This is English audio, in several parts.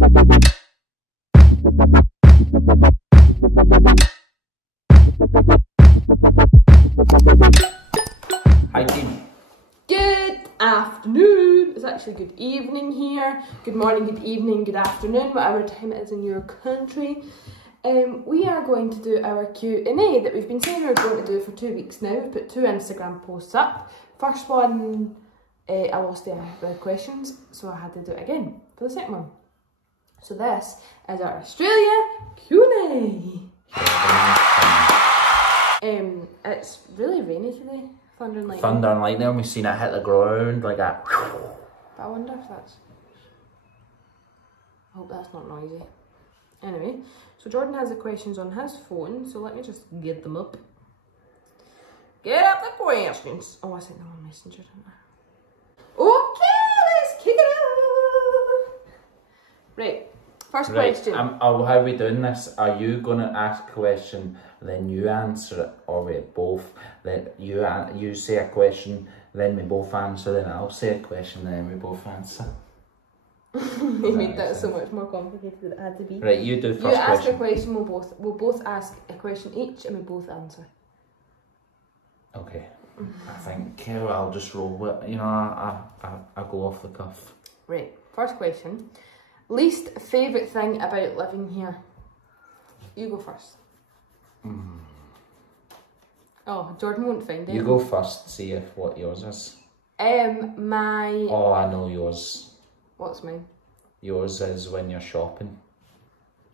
Hi team. Good afternoon. It's actually good evening here. Good morning, good evening, good afternoon, whatever time it is in your country. We are going to do our Q&A that we've been saying we were going to do for 2 weeks now. We've put 2 Instagram posts up. First one, I lost the questions, so I had to do it again for the second one. So this is our Australia Q&A. It's really rainy today. Thunder and lightning. Thunder and lightning, and we've seen it hit the ground like that. But I wonder if that's... I hope that's not noisy. Anyway, so Jordan has the questions on his phone, so let me just get them up. Get up the questions. Oh, I sent them on Messenger, didn't I? Okay, let's kick it off. Right, first question. How are we doing this? Are you going to ask a question, then you answer it, or we both? Then you say a question, then we both answer, then I'll say a question, then we both answer. You made that so much more complicated than it had to be. Right, you do first question. You ask a question, we'll both ask a question each, and we both answer. Okay. I think I'll just roll with it. You know, I'll go off the cuff. Right, first question. Least favourite thing about living here? You go first. Oh, Jordan won't find it. You go first, see if what yours is. Oh, I know yours. What's mine? Yours is when you're shopping.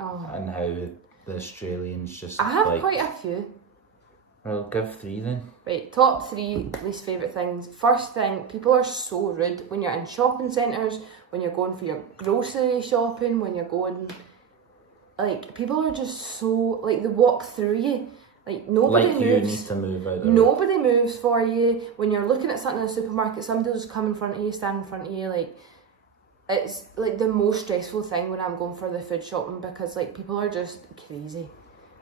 Oh. And how the Australians just I have quite a few. Well, give 3 then. Right, top 3 least favourite things. First thing, people are so rude when you're in shopping centres, when you're going for your grocery shopping, when you're going... Like, people are just so... Like, they walk through you. Like, nobody moves. You need to move out there. Nobody moves for you. When you're looking at something in a supermarket, somebody will just come in front of you, stand in front of you. Like, it's like the most stressful thing when I'm going for the food shopping, because like people are just crazy.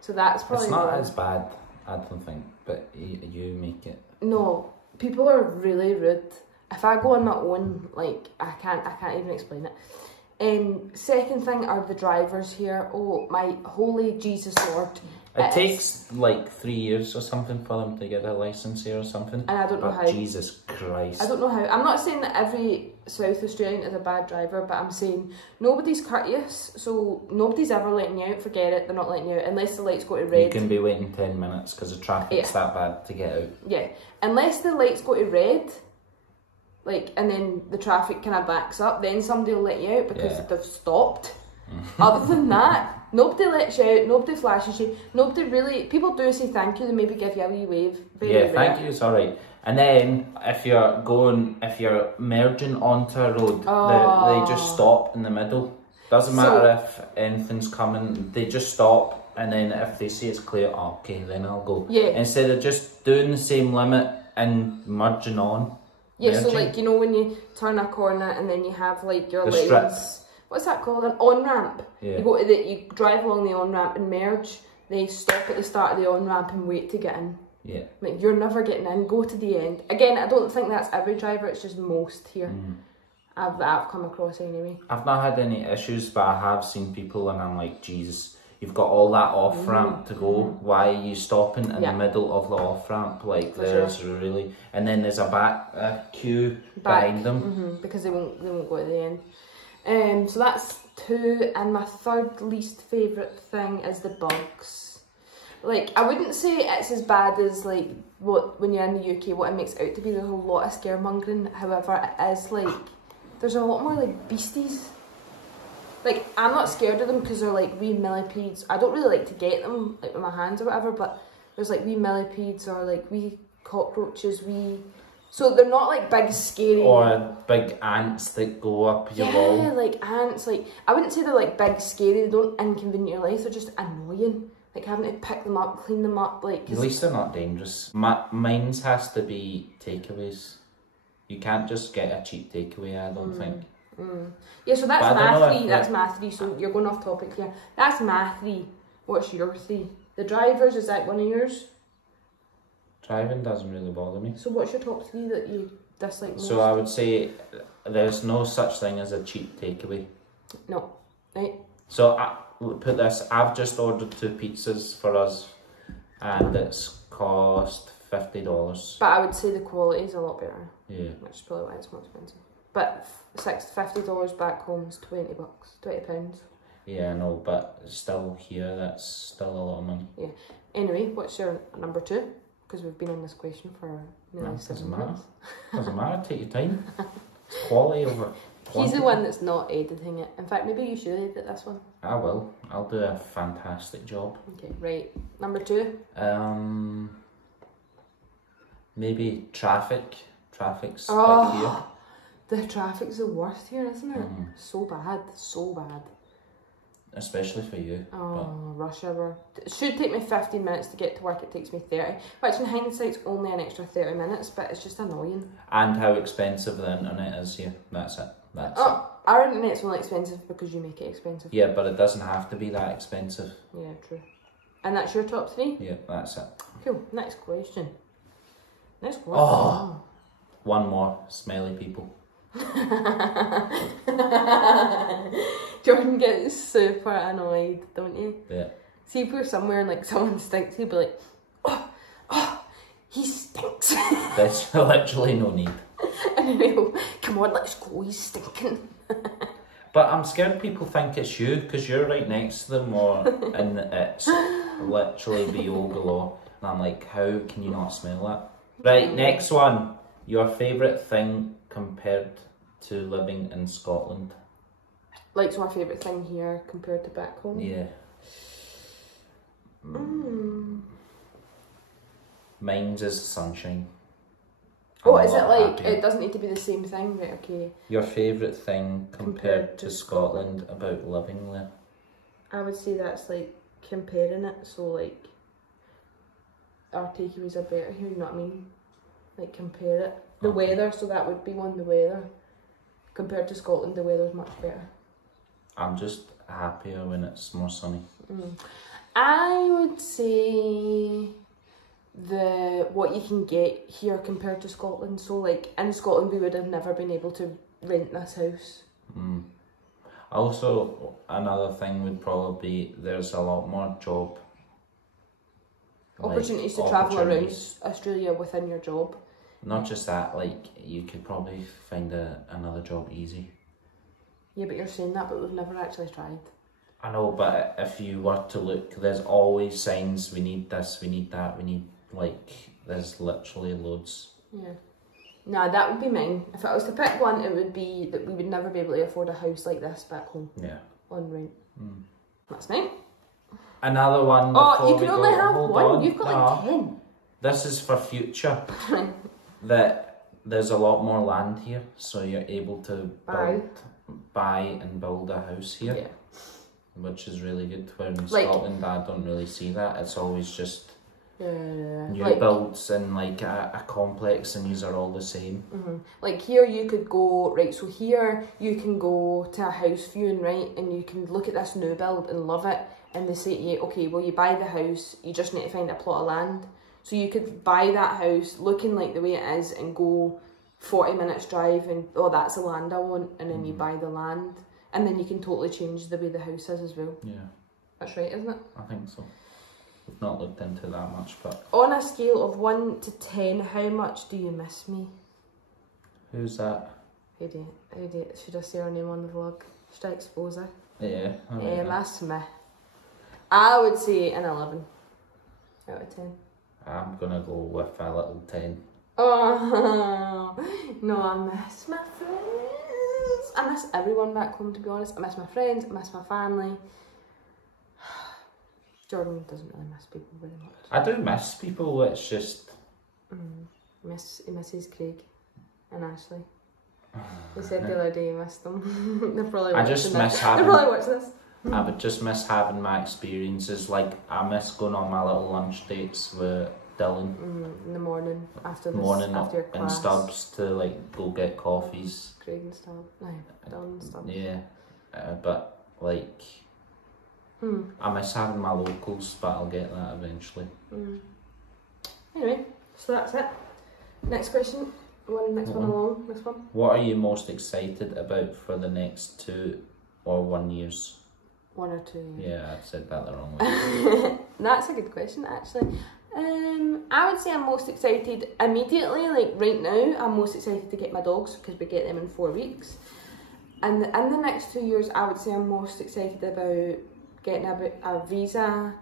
So that's probably... It's not as bad, I don't think, but you make it. No, people are really rude. If I go on my own, like I can't even explain it. Second thing are the drivers here. Oh my holy Jesus Lord. It takes like 3 years or something for them to get a licence here or something. And I don't know how. Jesus Christ. I don't know how. I'm not saying that every South Australian is a bad driver, but I'm saying nobody's courteous, so nobody's ever letting you out. Forget it, they're not letting you out unless the lights go to red. You can be waiting 10 minutes because the traffic's that bad to get out. Yeah, unless the lights go to red, like, and then the traffic kind of backs up, then somebody will let you out because they've stopped. Other than that, nobody lets you out, nobody flashes you, nobody really... People do say thank you, they maybe give you a wee wave. Very rare. Thank you, it's alright. And then, if you're merging onto a road, they just stop in the middle. Doesn't matter if anything's coming, they just stop, and then if they see it's clear, okay, then I'll go. Yeah. Instead of just doing the same limit and merging on. Yeah, merging. So like, you know when you turn a corner and then you have like your lanes... What's that called? An on-ramp. Yeah. You drive along the on-ramp and merge. They stop at the start of the on-ramp and wait to get in. Yeah. Like, you're never getting in. Go to the end. Again, I don't think that's every driver. It's just most here. I've come across anyway. I've not had any issues, but I have seen people and I'm like, Jesus, you've got all that off-ramp to go. Why are you stopping in the middle of the off-ramp? Like, really... And then there's a queue behind them. Because they won't go to the end. So that's 2, and my third least favourite thing is the bugs. Like, I wouldn't say it's as bad as like when you're in the UK, what it makes out to be. There's a lot of scaremongering, however it is like, there's a lot more like beasties. Like, I'm not scared of them because they're like wee millipedes. I don't really like to get them like with my hands or whatever, but there's like wee millipedes or like wee cockroaches, so they're not like big scary... Or big ants that go up your wall. Yeah, like ants. Like, I wouldn't say they're like big scary, they don't inconvenience your life, they're just annoying. Like having to pick them up, clean them up, like... At least they're not dangerous. Mine's has to be takeaways. You can't just get a cheap takeaway, I don't think. Yeah, so that's my 3, that's my 3, so you're going off topic here. That's my 3. What's your 3? The drivers, is that one of yours? Driving doesn't really bother me. So what's your top 3 that you dislike most? So I would say there's no such thing as a cheap takeaway. No. Right. So put this. I've just ordered 2 pizzas for us, and it's cost $50. But I would say the quality is a lot better. Yeah. Which is probably why it's more expensive. But $50 back home is £20, £20. Yeah, I know, but still here, that's still a lot of money. Yeah. Anyway, what's your number 2? Because we've been on this question for nearly 7 minutes. Doesn't matter, take your time. It's quality over quantity. He's the one that's not editing it. In fact, maybe you should edit this one. I will. I'll do a fantastic job. Okay, right. Number 2? Maybe traffic. Traffic's Oh, like here. the traffic's the worst here, isn't it? So bad, so bad. Especially for you. Oh, rush hour. It should take me 15 minutes to get to work, it takes me 30. Which in hindsight's only an extra 30 minutes, but it's just annoying. And how expensive the internet is here. That's it. That's it. Our internet's only expensive because you make it expensive. Yeah, but it doesn't have to be that expensive. Yeah, true. And that's your top 3? Yeah, that's it. Cool. Next question. Next question. Oh. One more. Smelly people. Jordan gets super annoyed, don't you? Yeah. See if we're somewhere and like someone stinks, he'd be like, oh, he stinks. There's literally no need. And then he'll, come on, let's go, he's stinking. But I'm scared people think it's you because you're right next to them, and it's literally BO galore. And I'm like, how can you not smell that? Right, next one. Your favourite thing compared to living in Scotland? Like, so my favourite thing here compared to back home? Yeah. Mine's is sunshine. Oh, is it like, it doesn't need to be the same thing? Right, okay. Your favourite thing compared to Scotland about living there? I would say that's like comparing it, so like, our takeaways are better here, you know what I mean? Like compare it. The weather, so that would be one, the weather. Compared to Scotland, the weather's much better. I'm just happier when it's more sunny. I would say what you can get here compared to Scotland. So like in Scotland we would have never been able to rent this house. Also, another thing would probably be there's a lot more job opportunities to travel around Australia within your job. Not just that, like you could probably find another job easy. Yeah, but you're saying that, but we've never actually tried. I know, but if you were to look, there's always signs, we need this, we need that, we need, like, there's literally loads. Yeah. Nah, that would be mine. If I was to pick one, it would be that we would never be able to afford a house like this back home. Yeah. On rent. That's mine. Another one. Oh, you can only have one. You've got like 10. This is for future. That there's a lot more land here, so you're able to buy and build a house here. Yeah. Which is really good. Where in Scotland, I don't really see that. It's always just new builds and like a complex, and these are all the same. Like here you could go, right, so here you can go to a house viewing, right, and you can look at this new build and love it, and they say to you, okay, well you buy the house, you just need to find a plot of land. So you could buy that house looking like the way it is and go 40 minutes drive and, oh, that's the land I want, and then you buy the land. And then you can totally change the way the house is as well. Yeah. That's right, isn't it? I think so. We've not looked into that much, but... On a scale of 1 to 10, how much do you miss me? Who's that? Should I say her name on the vlog? Should I expose her? Yeah. Emma Smith. I would say an 11 out of 10. I'm gonna go with a little 10. Oh, no, I miss my friends. I miss everyone back home, to be honest. I miss my friends, I miss my family. Jordan doesn't really miss people very much. I do miss people, it's just... He misses Craig and Ashley. They said the other day he missed them. They're probably watching this. They're probably watching this. I would just miss having my experiences, like I miss going on my little lunch dates with Dylan. In the morning, after your class. And Stubbs to like go get coffees. Craig and Stubbs, Dylan and Stubbs. Yeah, but like, I miss having my locals, but I'll get that eventually. Anyway, so that's it. Next question. Next one along. This one. What are you most excited about for the next 2 or 1 years? 1 or 2 years. Yeah, I said that the wrong way. That's a good question, actually. I would say I'm most excited immediately, like right now, I'm most excited to get my dogs because we get them in 4 weeks. And in the next 2 years, I would say I'm most excited about getting a visa.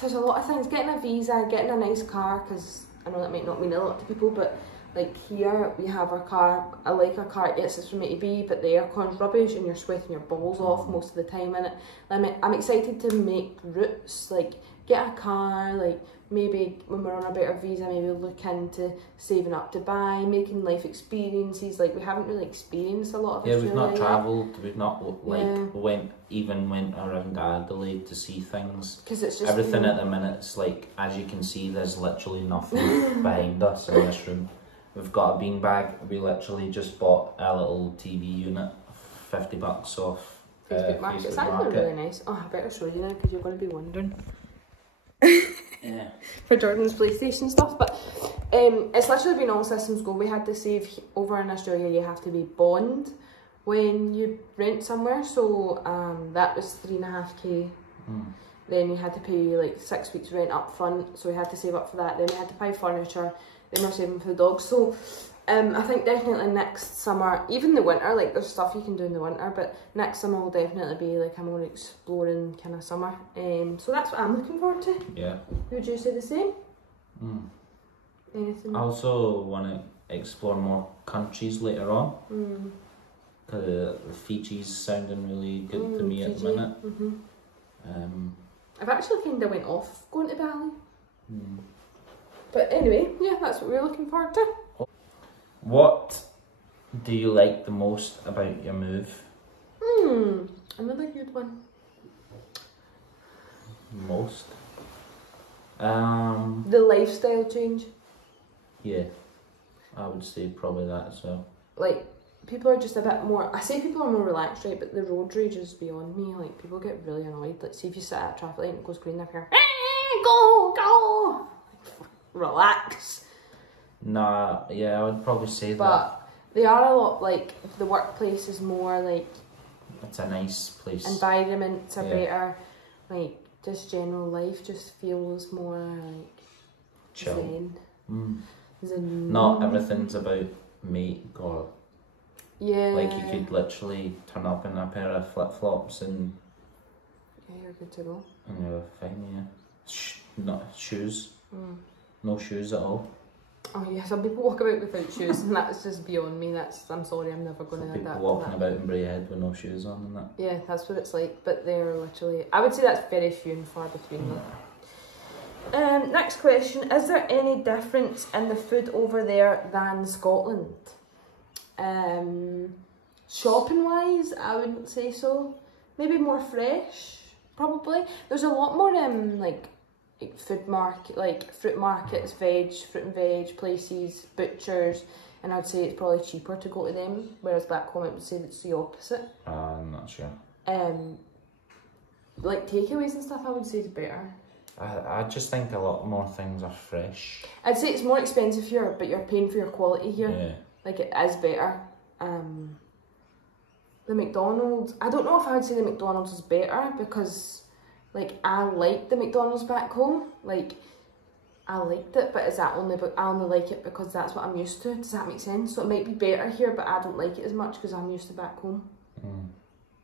There's a lot of things, getting a visa, getting a nice car, because I know that might not mean a lot to people, but like here we have our car. I like our car, it gets us from A to B, but the aircon's rubbish and you're sweating your balls off most of the time in it. I'm excited to make routes, like get a car, like maybe when we're on a better visa, maybe look into saving up to buy, making life experiences. Like we haven't really experienced a lot of Australia. We've not travelled, we've not went around Adelaide to see things. Because it's just everything at the minute. It's like, as you can see, there's literally nothing behind us in this room. We've got a beanbag. We literally just bought a little TV unit, $50 off Facebook Market. It's actually really nice. Oh, I better show you now because you're going to be wondering. Yeah. For Jordan's PlayStation stuff, but it's literally been all systems go. We had to save over in Australia. You have to be bond when you rent somewhere, so that was $3.5K. Then you had to pay like 6 weeks rent up front, so we had to save up for that. Then we had to buy furniture. Then we're saving for the dogs. So I think definitely next summer, even the winter, like there's stuff you can do in the winter, but next summer will definitely be like a more exploring kind of summer. So that's what I'm looking forward to. Yeah. Would you say the same? Anything? I also want to explore more countries later on. Fiji's sounding really good to me at the minute. I've actually kind of went off going to Bali. But anyway, yeah, that's what we're looking forward to. What do you like the most about your move? Another good one. Most? The lifestyle change. Yeah, I would say probably that as well. Like, people are just a bit more, I say people are more relaxed, right, but the road rage is beyond me. Like, people get really annoyed. Like, see if you sit at a traffic light and it goes green up here, go! Relax. Nah, yeah, I would probably say that. But they are a lot, like, the workplace is more, like... It's a nice place. Environments are better. Like, just general life just feels more, like... Chill. Zen. Not everything's about make or... Yeah. Like, you could literally turn up in a pair of flip-flops and... Yeah, you're good to go. And you're fine, yeah. Not shoes. No shoes at all. Oh yeah, some people walk about without shoes and that's just beyond me. I'm sorry, I'm never going to adapt to that. People walking about in Braehead with no shoes on and that. Yeah, that's what it's like, but they're literally... I would say that's very few and far between though. Next question, is there any difference in the food over there than Scotland? Shopping wise, I wouldn't say so. Maybe more fresh, probably. There's a lot more like food market, like fruit markets, fruit and veg places, butchers, and I'd say it's probably cheaper to go to them. Whereas back home, I would say it's the opposite. I'm not sure. Like takeaways and stuff, I would say is better. I just think a lot more things are fresh. I'd say it's more expensive here, but you're paying for your quality here. Yeah. Like it is better. The McDonald's, I don't know if I would say the McDonald's is better because like I like the McDonald's back home. Like I liked it, but is that only, but I only like it because that's what I'm used to. Does that make sense? So it might be better here, but I don't like it as much because I'm used to back home.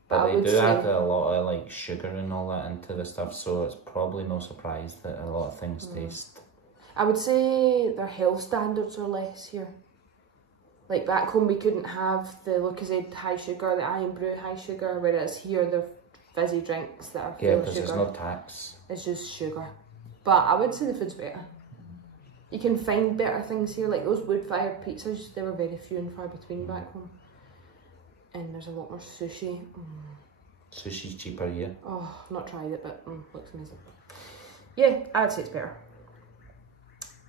But they do add a lot of like sugar and all that into the stuff, so it's probably no surprise that a lot of things taste. I would say their health standards are less here. Like back home we couldn't have the Lucozade high sugar, the Iron Brew high sugar, whereas here they're fizzy drinks that are full of sugar. There's no tax. It's just sugar. But I would say the food's better. You can find better things here, like those wood-fired pizzas, they were very few and far between back home. And there's a lot more sushi. Sushi's cheaper, yeah. Oh, not tried it, but looks amazing. Yeah, I would say it's better.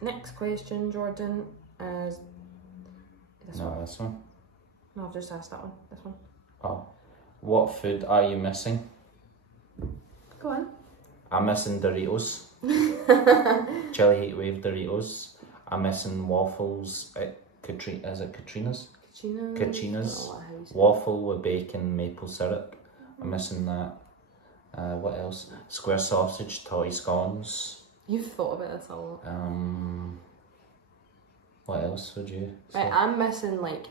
Next question, Jordan, is this one. This one. No, I've just asked that one. This one. Oh, what food are you missing? Go on. I'm missing Doritos. Chili Heat Wave Doritos. I'm missing waffles at Is it Katrina's? Katrina's. Waffle with bacon, maple syrup. I'm missing that. What else? Square sausage, toy scones. You've thought about this a lot. What else would you say? Right, I'm missing like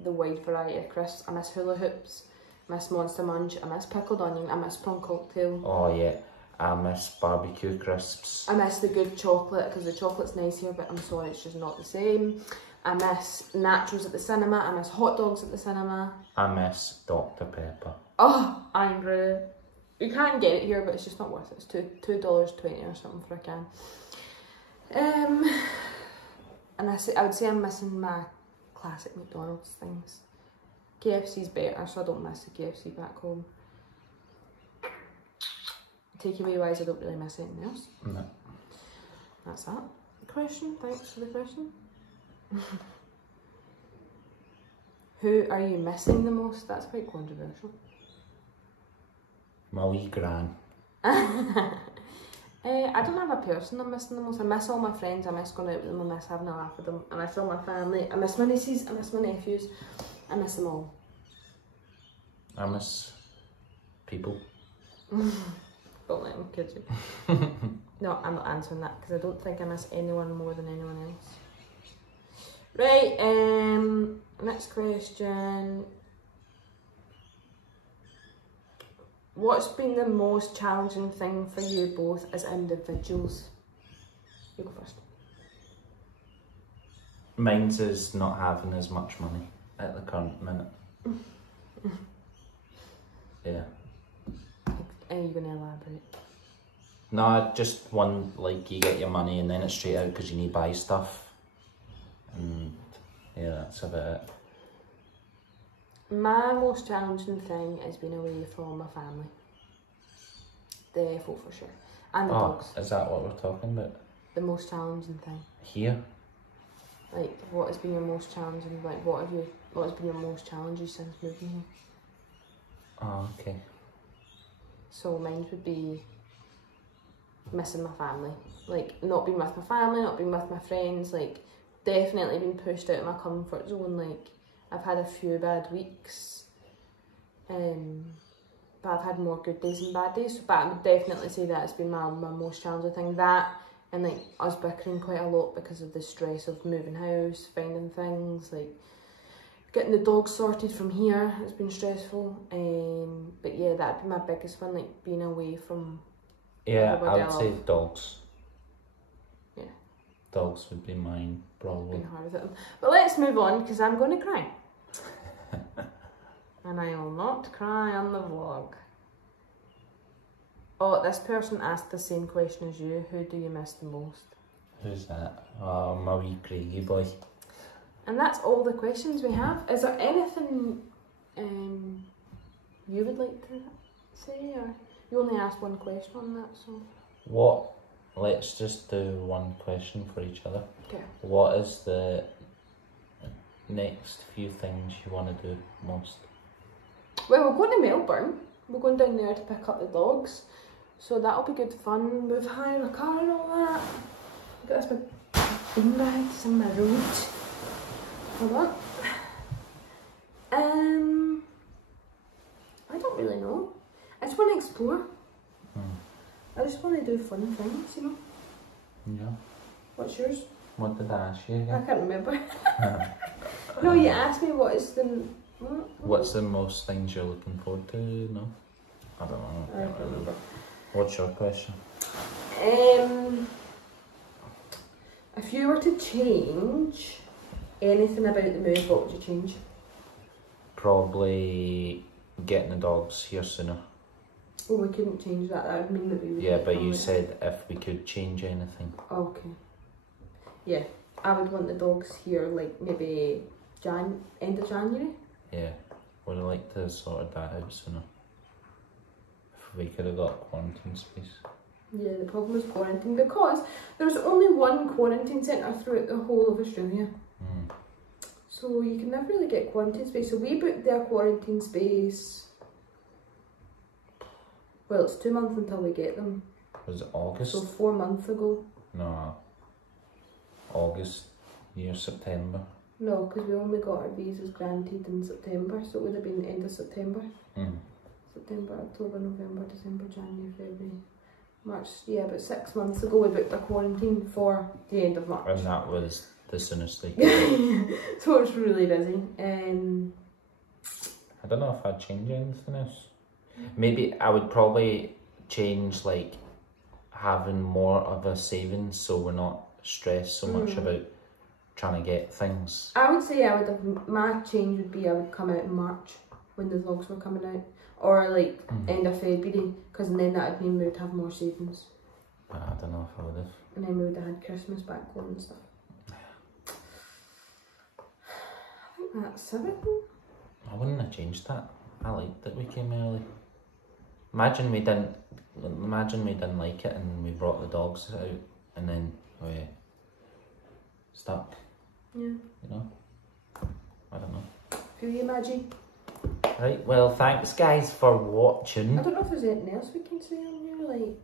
the wide variety of crisps. I miss hula hoops, I miss Monster Munch, I miss pickled onion, I miss prawn cocktail. Oh yeah, I miss barbecue crisps. I miss the good chocolate because the chocolate's nice here, but I'm sorry, it's just not the same. I miss nachos at the cinema, I miss hot dogs at the cinema. I miss Dr. Pepper. Oh, angry. You can get it here, but it's just not worth it. It's $2.20 or something for a can. And I would say I'm missing my classic McDonald's things. KFC's better, so I don't miss the KFC back home. Takeaway wise, I don't really miss anything else. No. That's that. Question. Thanks for the question. Who are you missing the most? That's quite controversial. My wee gran. I don't have a person I'm missing the most. I miss all my friends, I miss going out with them, I miss having a laugh with them, I miss all my family, I miss my nieces, I miss my nephews, I miss them all. I miss people. Don't let them kid you. No, I'm not answering that because I don't think I miss anyone more than anyone else. Right, next question. What's been the most challenging thing for you both as individuals? You go first. Mine's is not having as much money at the current minute. Yeah. Are you going to elaborate? No, just one, like, you get your money and then it's straight out because you need to buy stuff. And yeah, that's about it. My most challenging thing is being away from my family. Therefore, for sure. And the dogs. Is that what we're talking about? The most challenging thing. Here? Like, what has been your most challenging, like, what has been your most challenges since moving here? Oh, okay. So mine would be missing my family. Like, not being with my family, not being with my friends, like, definitely being pushed out of my comfort zone. Like, I've had a few bad weeks, but I've had more good days than bad days. But I would definitely say that it's been my most challenging thing. That, and like us bickering quite a lot because of the stress of moving house, finding things, like getting the dogs sorted from here. It's been stressful. But yeah, that'd be my biggest one, like being away from. Yeah, I would say dogs. Yeah. Dogs would be mine, probably. Been hard with them. But let's move on because I'm going to cry. And I will not cry on the vlog. Oh, this person asked the same question as you. Who do you miss the most? Who's that? Oh, my wee Craigie boy. And that's all the questions we have. Is there anything you would like to say? Or you only asked one question on that, so... What? Let's just do one question for each other. Okay. What is the next few things you want to do most? Well, we're going to Melbourne. We're going down there to pick up the dogs. So that'll be good fun. We've hired a car and all that. Look at this, my beanbags and my road. Hold on. I don't really know. I just want to explore. I just want to do fun things, you know. Yeah. What's yours? What did I ask you I again? can't remember. No, you asked me what is the... What's the most things you're looking forward to? No? I don't know. I don't remember. What's your question? If you were to change anything about the move, what would you change? Probably getting the dogs here sooner. Oh, we couldn't change that. That would mean that we would... Yeah, but you said if we could change anything. Okay. Yeah, I would want the dogs here, like maybe end of January. Yeah, would have liked to have sorted that out sooner. If we could have got quarantine space. Yeah, the problem is quarantine because there's only one quarantine centre throughout the whole of Australia. So you can never really get quarantine space. So we booked their quarantine space. Well, it's 2 months until we get them. Was it August? So 4 months ago. No. August, year September. No, because we only got our visas granted in September, so it would have been the end of September. September, October, November, December, January, February, March. Yeah, about 6 months ago we booked a quarantine for the end of March. And that was the soonest they So it's really busy. I don't know if I'd change anything else. Maybe I would probably change like having more of a savings so we're not stressed so much about trying to get things. I would say my change would be I would come out in March when the vlogs were coming out, or like end of February, because then that would mean we would have more savings. But I don't know if I would have. And then we would have had Christmas back home and stuff. I think that's everything. I wouldn't have changed that. I liked that we came early. Imagine we didn't like it and we brought the dogs out and then we stuck. Yeah. You know? I don't know. Feel you, Maggie? Right, well thanks guys for watching. I don't know if there's anything else we can say on here, like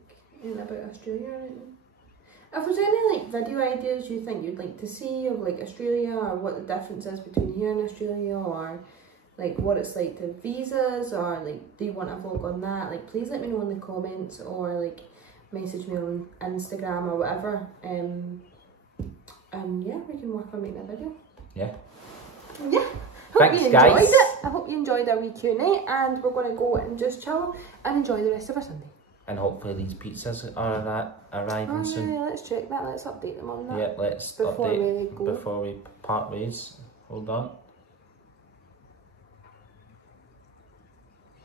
about Australia or anything. If there's any like video ideas you think you'd like to see of like Australia, or what the difference is between here and Australia, or like what it's like to visas, or like do you want a vlog on that, like please let me know in the comments, or like message me on Instagram or whatever, and yeah, we can work on making a video. Yeah. Hope you enjoyed guys. it. I hope you enjoyed our wee Q&A, and we're going to go and just chill and enjoy the rest of our Sunday. And hopefully these pizzas are arriving soon. Yeah, let's check that. Let's update them on that. Yeah, let's before update we go. before we part ways. Hold on.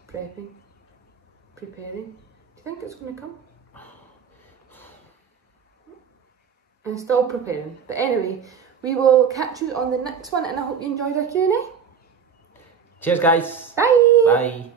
Prepping. Preparing. Do you think it's going to come? I'm still preparing. But anyway, we will catch you on the next one, and I hope you enjoyed our Q&A. Cheers guys. Bye. Bye.